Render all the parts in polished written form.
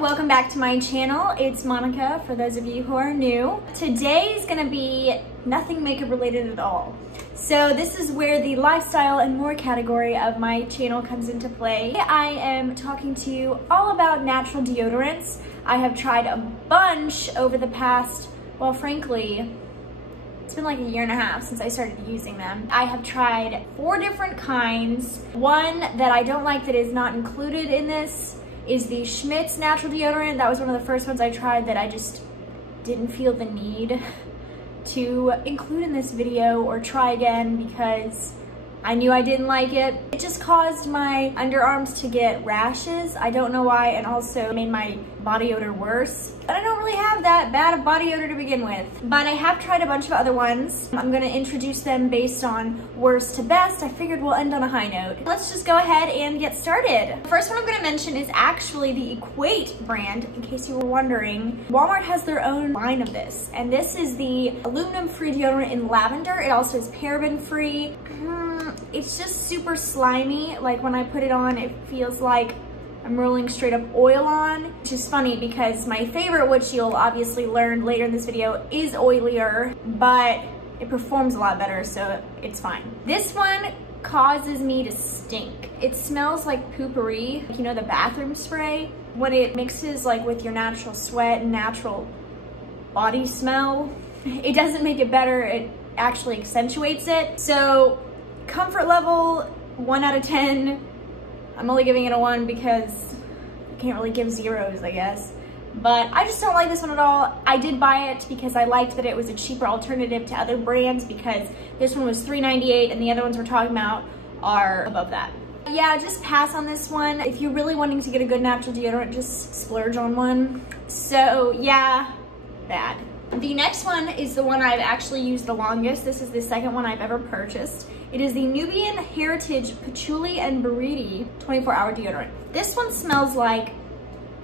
welcome back to my channel. It's Monica for those of you who are new. Today is gonna be nothing makeup related at all. So this is where the lifestyle and more category of my channel comes into play. I am talking to you all about natural deodorants. I have tried a bunch over the past, well, frankly, it's been like a year and a half since I started using them. I have tried 4 different kinds. One that I don't like that is not included in this is the Schmidt's natural deodorant. That was one of the first ones I tried that I just didn't feel the need to include in this video or try again because I knew I didn't like it. It just caused my underarms to get rashes. I don't know why, and also made my body odor worse. But I don't really have that bad of body odor to begin with. But I have tried a bunch of other ones. I'm gonna introduce them based on worst to best. I figured we'll end on a high note. Let's just go ahead and get started. The first one I'm gonna mention is actually the Equate brand, in case you were wondering. Walmart has their own line of this, and this is the aluminum-free deodorant in lavender. It also is paraben-free. It's just super slimy. Like when I put it on, it feels like I'm rolling straight up oil on, which is funny because my favorite, which you'll obviously learn later in this video, is oilier, but it performs a lot better, so it's fine. This one causes me to stink. It smells like poopery, you know, the bathroom spray. When it mixes like with your natural sweat and natural body smell, it doesn't make it better, it actually accentuates it. So comfort level, 1 out of 10. I'm only giving it a 1 because you can't really give zeros, I guess. But I just don't like this one at all. I did buy it because I liked that it was a cheaper alternative to other brands because this one was $3.98 and the other ones we're talking about are above that. Yeah, just pass on this one. If you're really wanting to get a good natural deodorant, just splurge on one. So yeah, bad. The next one is the one I've actually used the longest. This is the second one I've ever purchased. It is the Nubian Heritage Patchouli and Buriti 24-hour deodorant. This one smells like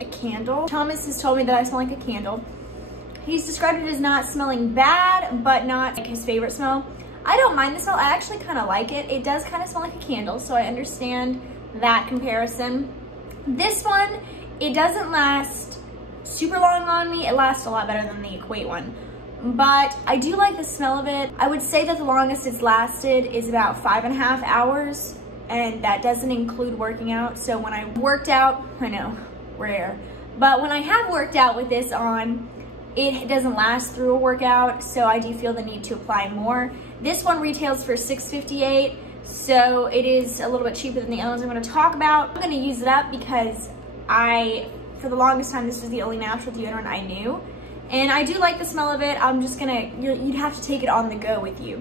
a candle. Thomas has told me that I smell like a candle. He's described it as not smelling bad, but not like his favorite smell. I don't mind the smell. I actually kind of like it. It does kind of smell like a candle, so I understand that comparison. This one, it doesn't last super long on me. It lasts a lot better than the Equate one, but I do like the smell of it. I would say that the longest it's lasted is about 5.5 hours, and that doesn't include working out. So when I worked out, I know, rare, but when I have worked out with this on, it doesn't last through a workout, so I do feel the need to apply more. This one retails for $6.58, so it is a little bit cheaper than the other ones I'm going to talk about. I'm going to use it up because for the longest time, this was the only natural deodorant I knew. And I do like the smell of it. I'm just gonna, you'd have to take it on the go with you.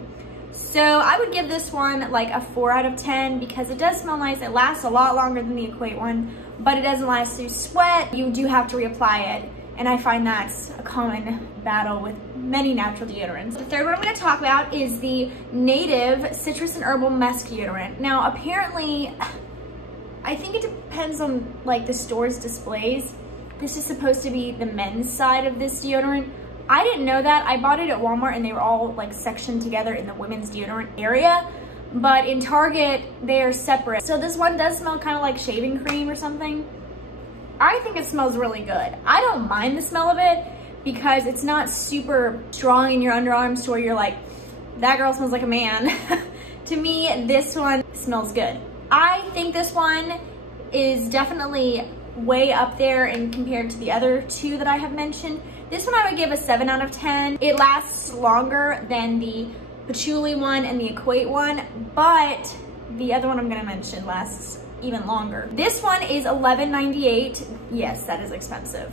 So I would give this one like a 4 out of 10 because it does smell nice. It lasts a lot longer than the Equate one, but it doesn't last through sweat. You do have to reapply it. And I find that's a common battle with many natural deodorants. The third one I'm gonna talk about is the Native Citrus and Herbal Musk deodorant. Now, apparently, I think it depends on like the store's displays. This is supposed to be the men's side of this deodorant. I didn't know that. I bought it at Walmart and they were all like sectioned together in the women's deodorant area. But in Target, they are separate. So this one does smell kind of like shaving cream or something. I think it smells really good. I don't mind the smell of it because it's not super strong in your underarms to where you're like, that girl smells like a man. To me, this one smells good. I think this one is definitely way up there and compared to the other 2 that I have mentioned. This one I would give a 7 out of 10. It lasts longer than the Patchouli one and the Equate one, but the other one I'm gonna mention lasts even longer. This one is $11.98. Yes, that is expensive,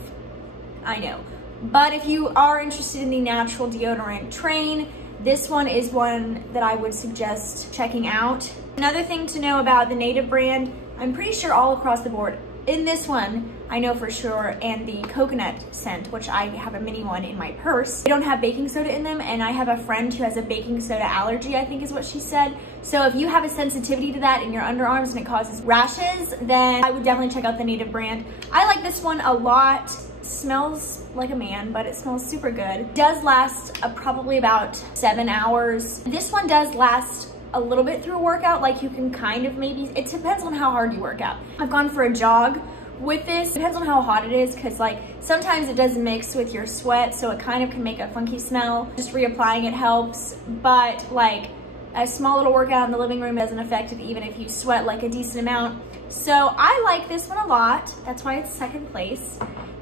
I know. But if you are interested in the natural deodorant train, this one is one that I would suggest checking out. Another thing to know about the Native brand, I'm pretty sure all across the board, in this one, I know for sure, and the coconut scent, which I have a mini one in my purse, they don't have baking soda in them, and I have a friend who has a baking soda allergy, I think is what she said. So if you have a sensitivity to that in your underarms and it causes rashes, then I would definitely check out the Native brand. I like this one a lot. Smells like a man, but it smells super good. It does last probably about 7 hours. This one does last a little bit through a workout, like you can kind of maybe, it depends on how hard you work out. I've gone for a jog with this. It depends on how hot it is, because like sometimes it does mix with your sweat, so it kind of can make a funky smell. Just reapplying it helps, but like a small little workout in the living room doesn't affect it even if you sweat like a decent amount. So I like this one a lot. That's why it's second place.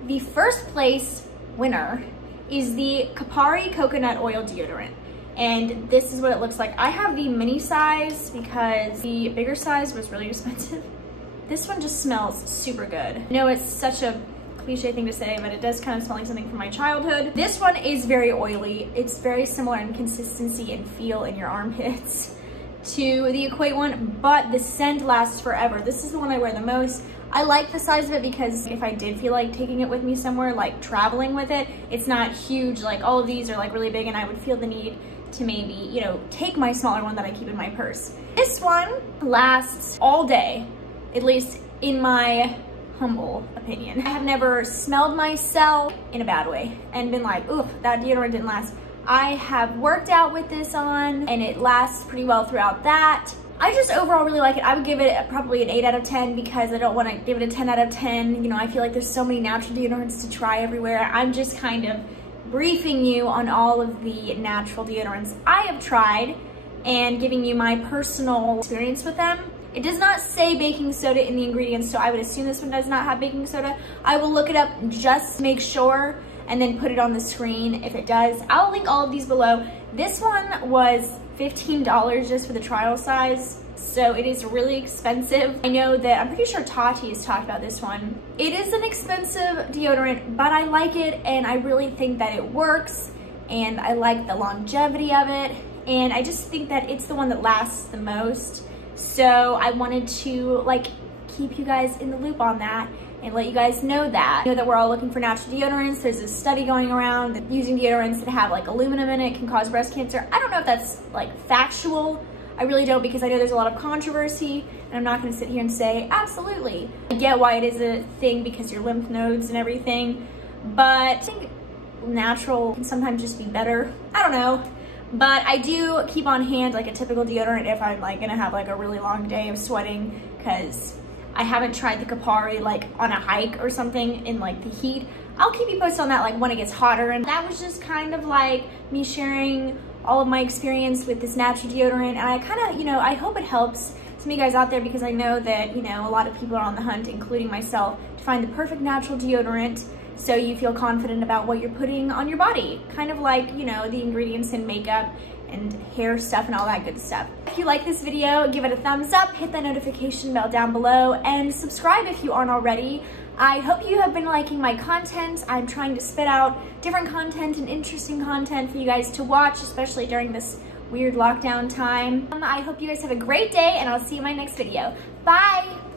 The first place winner is the Kapari Coconut Oil Deodorant. And this is what it looks like. I have the mini size because the bigger size was really expensive. This one just smells super good. I know it's such a cliche thing to say, but it does kind of smell like something from my childhood. This one is very oily. It's very similar in consistency and feel in your armpits to the Equate one, but the scent lasts forever. This is the one I wear the most. I like the size of it because if I did feel like taking it with me somewhere, like traveling with it, it's not huge. Like all of these are like really big, and I would feel the need to maybe, you know, take my smaller one that I keep in my purse. This one lasts all day, at least in my humble opinion. I have never smelled myself in a bad way and been like, oof, that deodorant didn't last. I have worked out with this on and it lasts pretty well throughout that. I just overall really like it. I would give it probably an 8 out of 10 because I don't want to give it a 10 out of 10. You know, I feel like there's so many natural deodorants to try everywhere. I'm just kind of briefing you on all of the natural deodorants I have tried and giving you my personal experience with them. It does not say baking soda in the ingredients, so I would assume this one does not have baking soda. I will look it up just to make sure and then put it on the screen if it does. I'll link all of these below. This one was $15 just for the trial size, so it is really expensive. I know that, I'm pretty sure Tati has talked about this one. It is an expensive deodorant, but I like it and I really think that it works and I like the longevity of it, and I just think that it's the one that lasts the most. So I wanted to like keep you guys in the loop on that and let you guys know that. I know that we're all looking for natural deodorants. There's a study going around that using deodorants that have like aluminum in it can cause breast cancer. I don't know if that's like factual. I really don't, because I know there's a lot of controversy and I'm not gonna sit here and say absolutely. I get why it is a thing because your lymph nodes and everything, but I think natural can sometimes just be better. I don't know. But I do keep on hand like a typical deodorant if I'm like gonna have like a really long day of sweating, because I haven't tried the Kapari like on a hike or something in like the heat. I'll keep you posted on that like when it gets hotter. And that was just kind of like me sharing all of my experience with this natural deodorant. And I kind of, you know, I hope it helps some of you guys out there, because I know that, you know, a lot of people are on the hunt, including myself, to find the perfect natural deodorant so you feel confident about what you're putting on your body. Kind of like, you know, the ingredients in makeup and hair stuff and all that good stuff. If you like this video, give it a thumbs up, hit that notification bell down below, and subscribe if you aren't already. I hope you have been liking my content. I'm trying to spit out different content and interesting content for you guys to watch, especially during this weird lockdown time. I hope you guys have a great day, and I'll see you in my next video. Bye!